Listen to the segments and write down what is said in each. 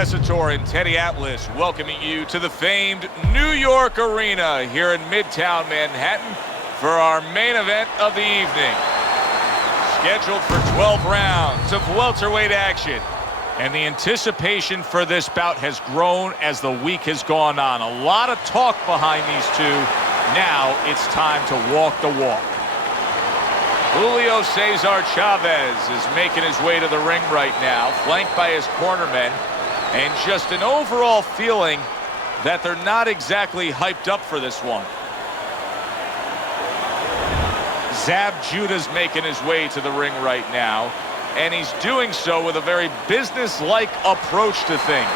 Tessitore and Teddy Atlas welcoming you to the famed New York Arena here in Midtown Manhattan for our main event of the evening. Scheduled for 12 rounds of welterweight action. And the anticipation for this bout has grown as the week has gone on. A lot of talk behind these two. Now it's time to walk the walk. Julio Cesar Chavez is making his way to the ring right now, flanked by his cornermen, and just an overall feeling that they're not exactly hyped up for this one. Zab Judah's making his way to the ring right now, and he's doing so with a very business-like approach to things.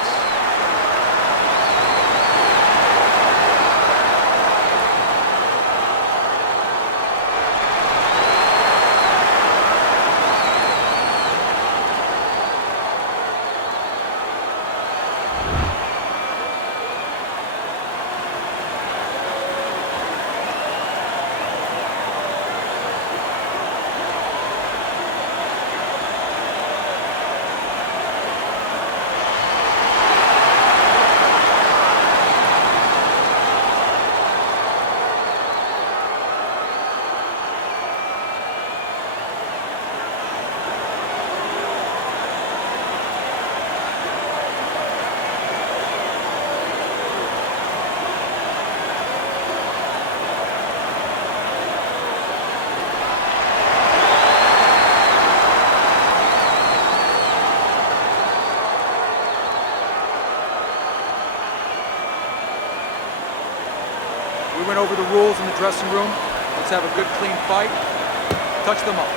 We went over the rules in the dressing room. Let's have a good, clean fight. Touch them up.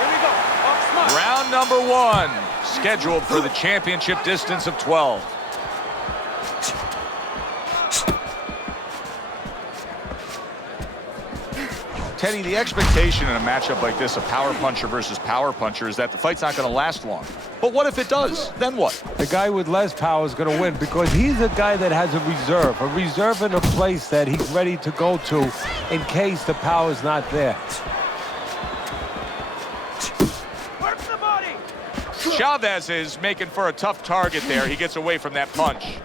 Here we go. Up smart. Round number one, scheduled for the championship distance of 12. Teddy, the expectation in a matchup like this, a power puncher versus power puncher, is that the fight's not going to last long. But what if it does? Then what? The guy with less power is going to win because he's a guy that has a reserve in a place that he's ready to go to in case the power is not there. Work the body. Chavez is making for a tough target there. He gets away from that punch.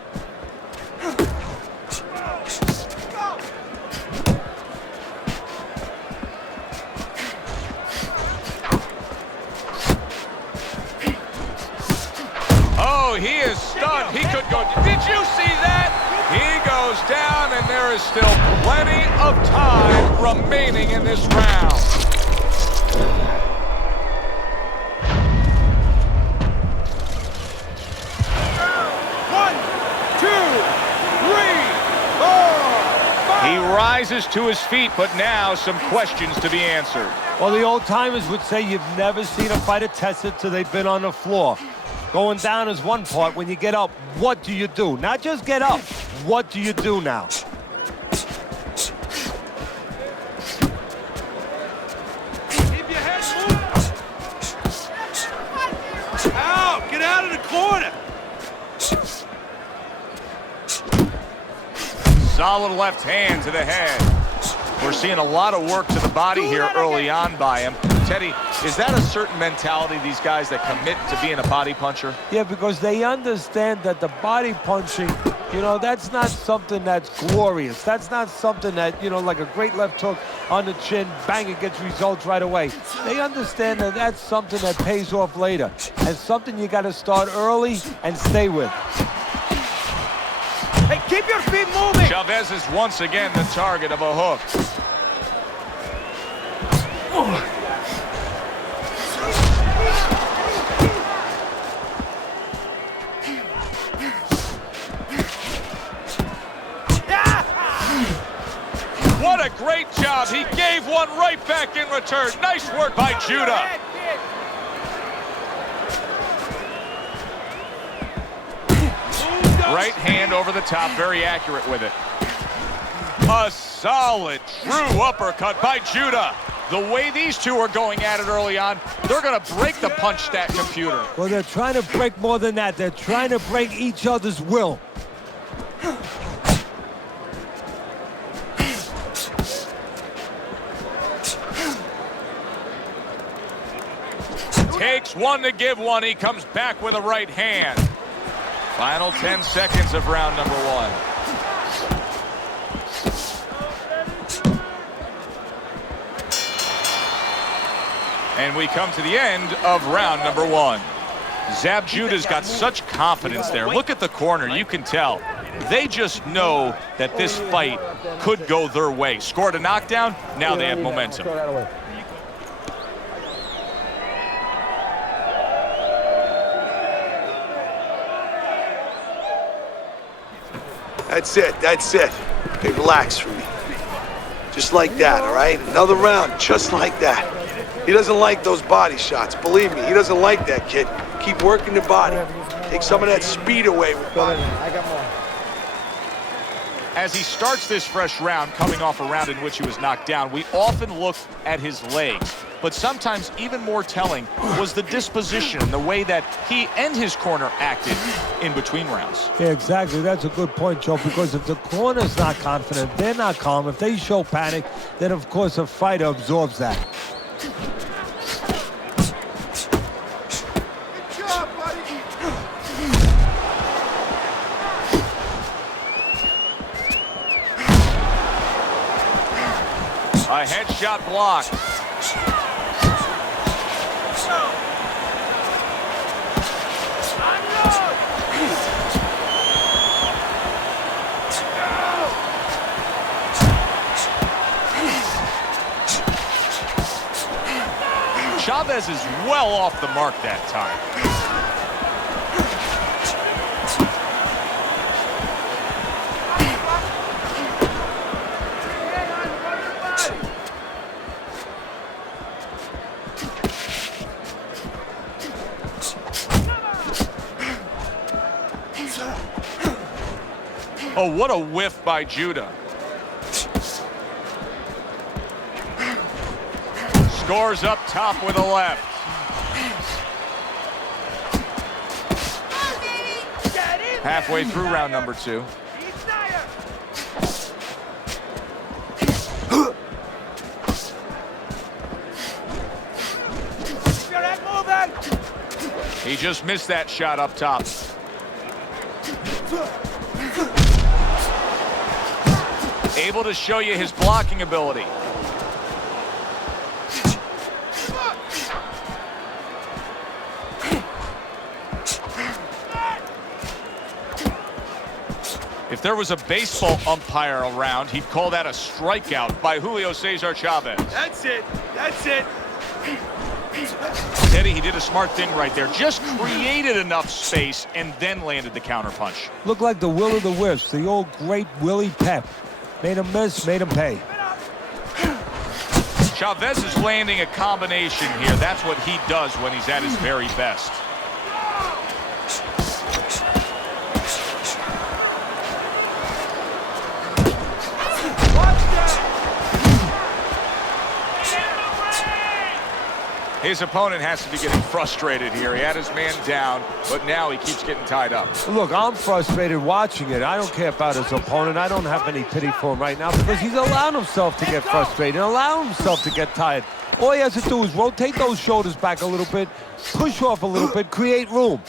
Oh, he is stunned. He could go. Did you see that? He goes down, and there is still plenty of time remaining in this round. One, two, three, four, five. He rises to his feet, but now some questions to be answered. Well, the old-timers would say you've never seen a fighter tested till they've been on the floor. Going down is one part. When you get up, what do you do? Not just get up. What do you do now? Keep your head moving. Out! Get out of the corner. Solid left hand to the head. We're seeing a lot of work to the body here early on by him. Teddy, is that a certain mentality, these guys that commit to being a body puncher? Yeah, because they understand that the body punching, you know, that's not something that's glorious. That's not something that, you know, like a great left hook on the chin, bang, it gets results right away. They understand that that's something that pays off later and something you got to start early and stay with. Hey, keep your feet moving. Chavez is once again the target of a hook. What a great job. He gave one right back in return. Nice work by Judah. Right hand over the top, very accurate with it. A solid, true uppercut by Judah. The way these two are going at it early on, they're going to break the punch stat computer. Well, they're trying to break more than that. They're trying to break each other's will. Takes takes one to give one. He comes back with a right hand. Final 10 seconds of round number one. And we come to the end of round number one. Zab Judah's got such confidence there. Look at the corner. You can tell. They just know that this fight could go their way. Scored a knockdown. Now they have momentum. That's it. That's it. Okay, relax for me. Just like that, all right? Another round, just like that. He doesn't like those body shots. Believe me, he doesn't like that, kid. Keep working the body. Take some of that speed away with body. I got more. As he starts this fresh round, coming off a round in which he was knocked down, we often look at his legs. But sometimes even more telling was the disposition, the way that he and his corner acted in between rounds. Yeah, exactly. That's a good point, Joe, because if the corner's not confident, they're not calm. If they show panic, then, of course, a fighter absorbs that. Good job, buddy. A headshot blocked. Chavez is well off the mark that time. Oh, what a whiff by Judah. Scores up top with a left. Halfway through round number two. He just missed that shot up top. Able to show you his blocking ability. If there was a baseball umpire around, he'd call that a strikeout by Julio Cesar Chavez. That's it. That's it. Teddy, he did a smart thing right there. Just created enough space and then landed the counterpunch. Looked like the will of the wisps, the old great Willie Pep. Made him miss, made him pay. Chavez is landing a combination here. That's what he does when he's at his very best. His opponent has to be getting frustrated here. He had his man down, but now he keeps getting tied up. Look, I'm frustrated watching it. I don't care about his opponent. I don't have any pity for him right now because he's allowed himself to get frustrated and allowed himself to get tired. All he has to do is rotate those shoulders back a little bit, push off a little bit, create room.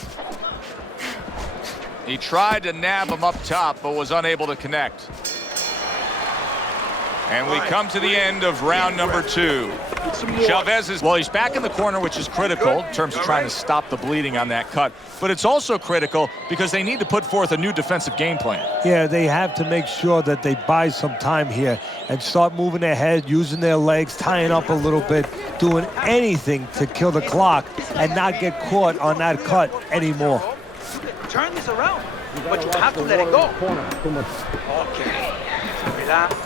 He tried to nab him up top, but was unable to connect. And we come to the end of round number two. Chavez is, well, he's back in the corner, which is critical in terms of trying to stop the bleeding on that cut. But it's also critical because they need to put forth a new defensive game plan. Yeah, they have to make sure that they buy some time here and start moving their head, using their legs, tying up a little bit, doing anything to kill the clock and not get caught on that cut anymore. Turn this around, but you have to let it go. Okay. Relax.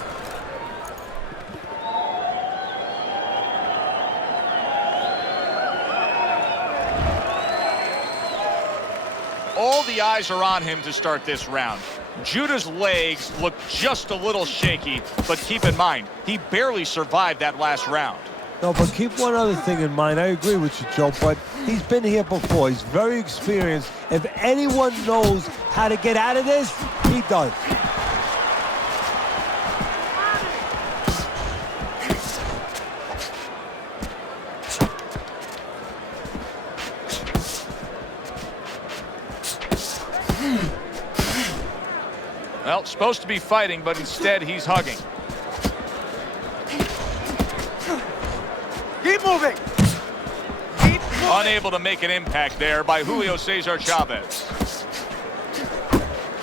All the eyes are on him to start this round. Judah's legs look just a little shaky, but keep in mind, he barely survived that last round. No, but keep one other thing in mind. I agree with you, Joe, but he's been here before. He's very experienced. If anyone knows how to get out of this, he does. Well, supposed to be fighting, but instead he's hugging. Keep moving. Unable to make an impact there by Julio Cesar Chavez.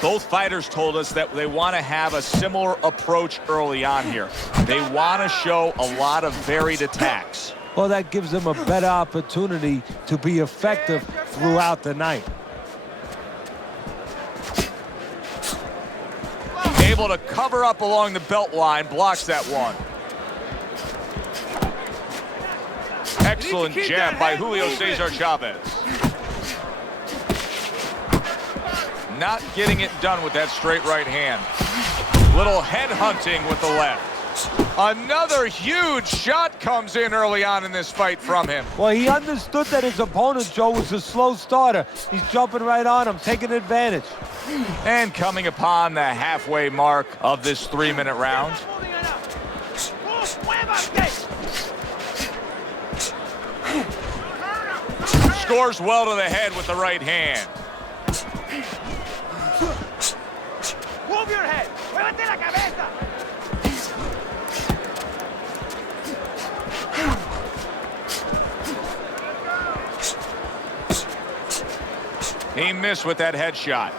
Both fighters told us that they want to have a similar approach early on here. They want to show a lot of varied attacks. Well, that gives them a better opportunity to be effective throughout the night. Able to cover up along the belt line, blocks that one. Excellent jab by Julio Cesar Chavez. Not getting it done with that straight right hand. Little head hunting with the left. Another huge shot comes in early on in this fight from him. Well, he understood that his opponent, Joe, was a slow starter. He's jumping right on him, taking advantage. And coming upon the halfway mark of this 3-minute round. Scores well to the head with the right hand. Move your head. Muévete la cabeza. He missed with that headshot.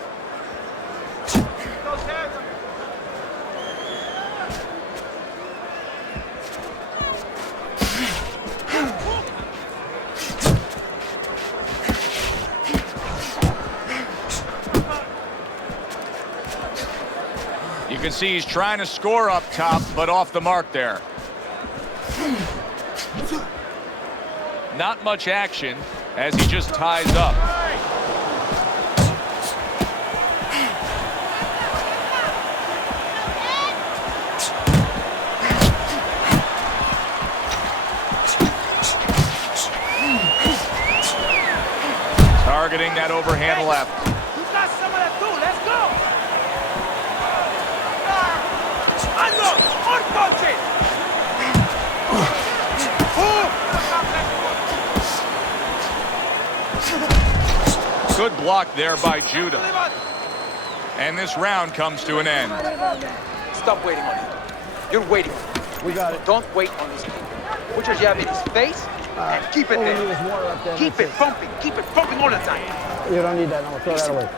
You can see he's trying to score up top, but off the mark there. Not much action as he just ties up. Targeting that overhand left. You got some of that too. Let's go. Ando, more punches. Good block there by Judah. And this round comes to an end. Stop waiting on him. You're waiting. We got it. Don't wait on this kid. Put your jab in his face and keep it All we need there. is water up there. Keep it pumping. Keep it pumping all the time. You don't need that. No, throw that away.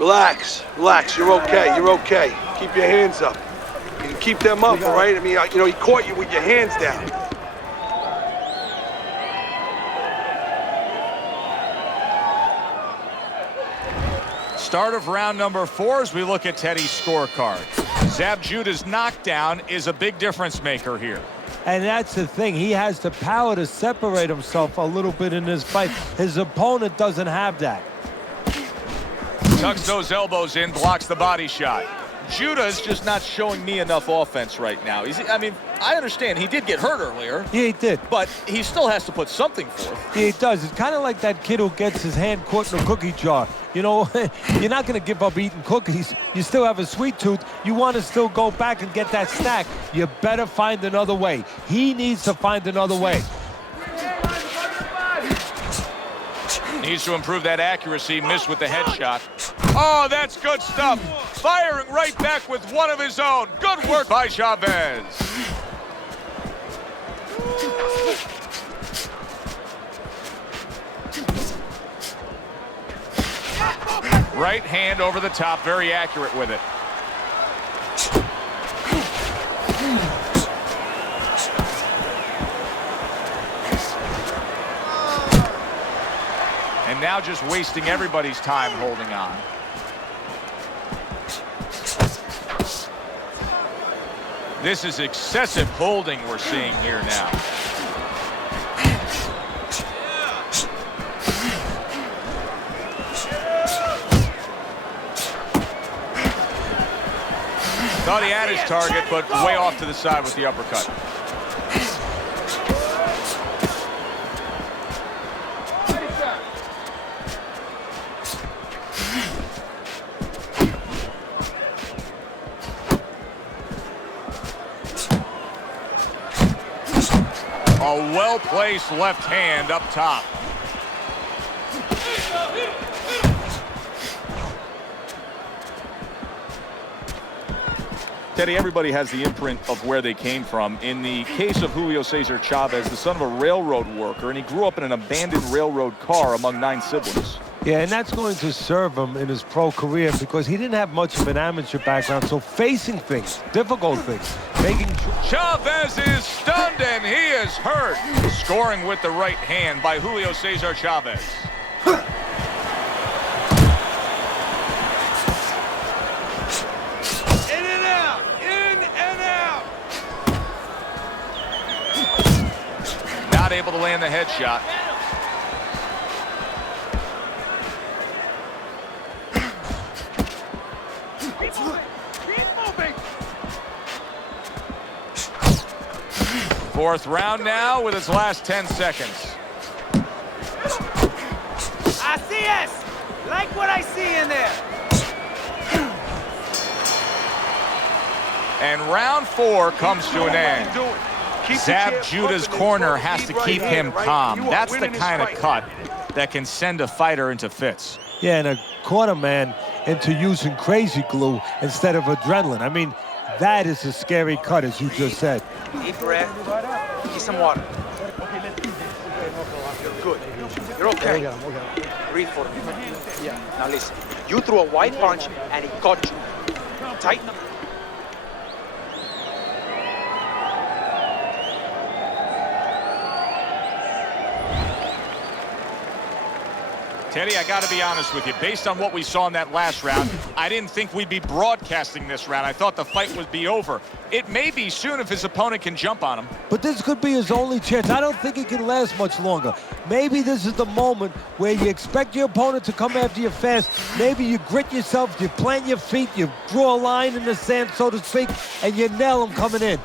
Relax, relax. You're okay. You're okay. Keep your hands up. You can keep them up, all right? I mean, you know, he caught you with your hands down. Start of round number 4 as we look at Teddy's scorecard. Zab Judah's knockdown is a big difference maker here. And that's the thing. He has the power to separate himself a little bit in this fight. His opponent doesn't have that. Tucks those elbows in, blocks the body shot. Judah is just not showing me enough offense right now. I mean, I understand he did get hurt earlier. Yeah, he did. But he still has to put something forth. Yeah, he does. It's kind of like that kid who gets his hand caught in a cookie jar. You know, you're not going to give up eating cookies. You still have a sweet tooth. You want to still go back and get that snack. You better find another way. He needs to find another way. Needs to improve that accuracy. Missed with the headshot. Oh, that's good stuff. Firing right back with one of his own. Good work by Chavez. Right hand over the top, very accurate with it. And now just wasting everybody's time holding on. This is excessive holding we're seeing here now. Thought he had his target, but way off to the side with the uppercut. A well-placed left hand up top. Teddy, everybody has the imprint of where they came from. In the case of Julio Cesar Chavez, the son of a railroad worker, and he grew up in an abandoned railroad car among 9 siblings. Yeah, and that's going to serve him in his pro career because he didn't have much of an amateur background. So facing things, difficult things, making sure. Chavez is stunned and he is hurt. Scoring with the right hand by Julio Cesar Chavez. In and out! In and out! Not able to land the headshot. Fourth round now with its last 10 seconds. Así es. Like what I see in there. And round 4 comes to an end. Keep the Zab chair Judah's up and corner then has to right keep hand, him right? calm. You are That's the winning this kind of fight. cut that can send a fighter into fits. Yeah, and a corner man into using crazy glue instead of adrenaline. I mean, that is a scary cut, as you just said. Deep breath. Get some water. You're good. You're okay. Breathe for me. Yeah. Now listen. You threw a white punch and he caught you. Tighten up. Teddy, I got to be honest with you. Based on what we saw in that last round, I didn't think we'd be broadcasting this round. I thought the fight would be over. It may be soon if his opponent can jump on him. But this could be his only chance. I don't think it can last much longer. Maybe this is the moment where you expect your opponent to come after you fast. Maybe you grit yourself, you plant your feet, you draw a line in the sand, so to speak, and you nail him coming in.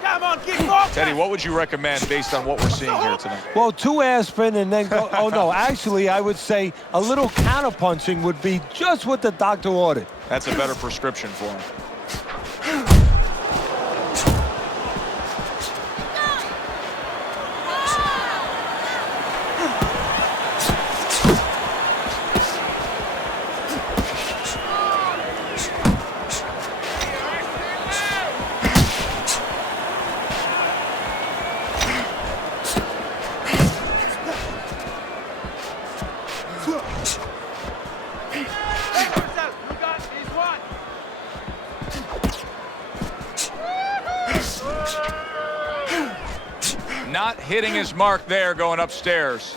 Come on, keep walking. Teddy, what would you recommend based on what we're seeing here tonight? Well, 2 aspirin and then go. Oh, no, actually, I would say a little counterpunching would be just what the doctor ordered. That's a better prescription for him. Not hitting his mark there going upstairs.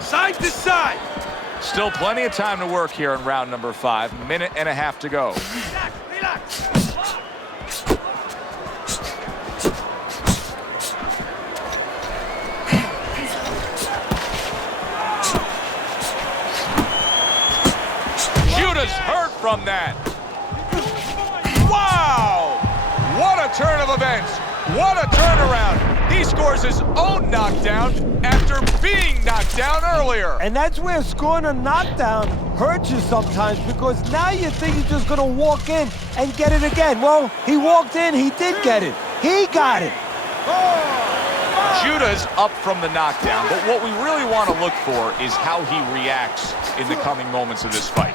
Side to side. Still plenty of time to work here in round number 5. Minute and a half to go. Relax, relax. Judah's hurt from that. Wow! What a turn of events. What a turnaround. He scores his own knockdown after being knocked down earlier. And that's where scoring a knockdown hurts you sometimes, because now you think you're just going to walk in and get it again. Well, he walked in, he did get it. He got it. Judah's up from the knockdown, but what we really want to look for is how he reacts in the coming moments of this fight.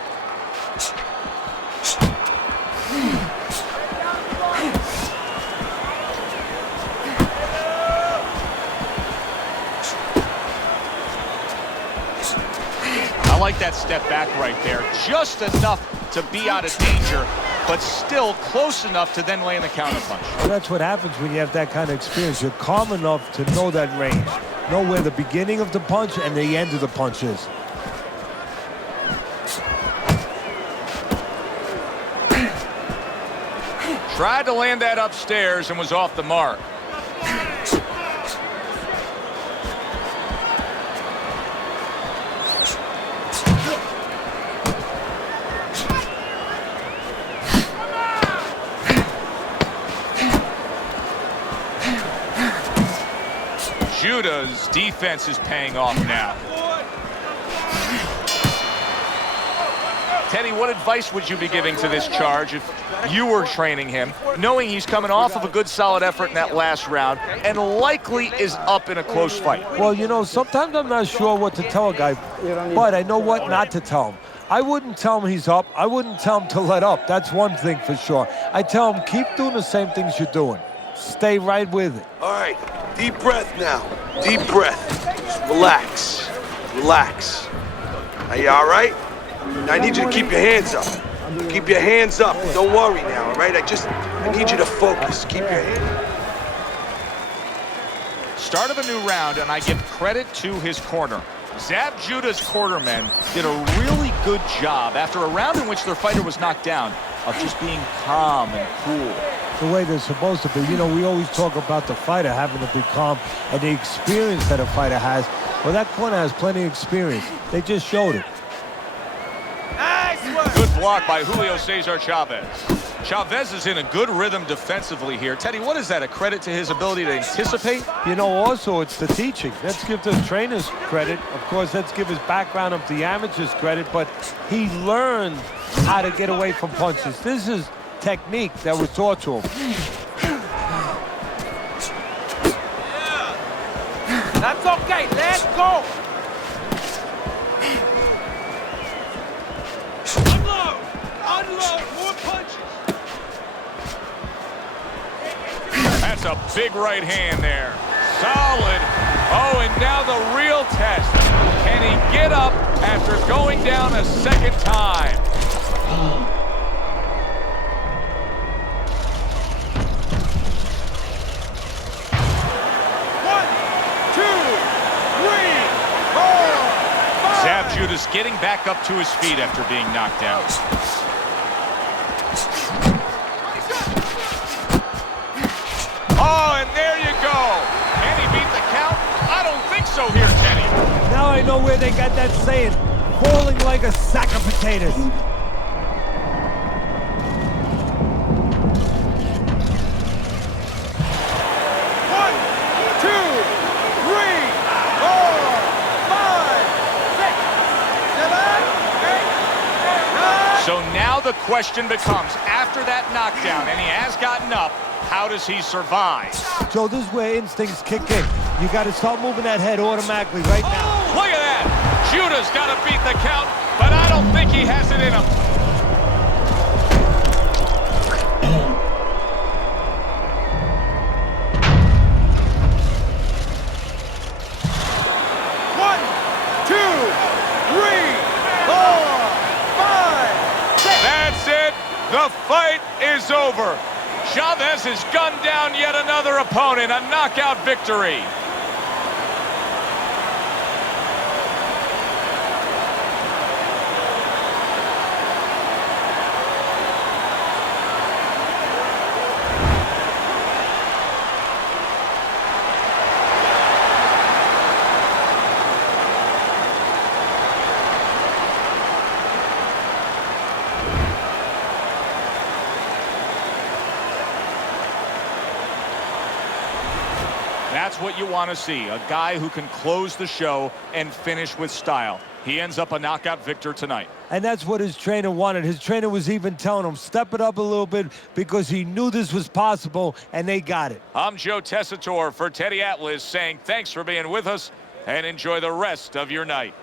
I like that step back right there. Just enough to be out of danger, but still close enough to then land the counterpunch. Well, that's what happens when you have that kind of experience. You're calm enough to know that range. Know where the beginning of the punch and the end of the punch is. Tried to land that upstairs and was off the mark. Judah's defense is paying off now. Teddy, what advice would you be giving to this charge if you were training him, knowing he's coming off of a good solid effort in that last round and likely is up in a close fight? Well, you know, sometimes I'm not sure what to tell a guy, but I know what not to tell him. I wouldn't tell him he's up. I wouldn't tell him to let up. That's one thing for sure. I tell him, keep doing the same things you're doing. Stay right with it. All right, deep breath now. Deep breath. Just relax. Relax. Are you all right? Now I need you to keep your hands up. Keep your hands up. Don't worry now, all right? I need you to focus. Keep your hands. Start of a new round, and I give credit to his corner. Zab Judah's cornermen did a really good job after a round in which their fighter was knocked down of just being calm and cool. The way they're supposed to be. You know, we always talk about the fighter having to be calm and the experience that a fighter has. Well, that corner has plenty of experience. They just showed it. Nice work. Good block by Julio Cesar Chavez. Chavez is in a good rhythm defensively here. Teddy, what is that, a credit to his ability to anticipate? You know, also, it's the teaching. Let's give the trainers credit. Of course, let's give his background of the amateurs credit, but he learned how to get away from punches. This is technique that was taught to him. That's okay. Let's go. Unload. Unload. More punches. That's a big right hand there. Solid. Oh, and now the real test. Can he get up after going down a second time? Zab Judah's getting back up to his feet after being knocked out. Oh, and there you go. Can he beat the count? I don't think so here, Teddy. Now I know where they got that saying, falling like a sack of potatoes. So now the question becomes, after that knockdown, and he has gotten up, how does he survive? Joe, this is where instincts kick in. You got to start moving that head automatically right now. Oh, look at that. Judah's got to beat the count, but I don't think he has it in him. The fight is over. Chavez has gunned down yet another opponent, a knockout victory. That's what you want to see, a guy who can close the show and finish with style. He ends up a knockout victor tonight. And that's what his trainer wanted. His trainer was even telling him, step it up a little bit, because he knew this was possible, and they got it. I'm Joe Tessitore for Teddy Atlas saying thanks for being with us and enjoy the rest of your night.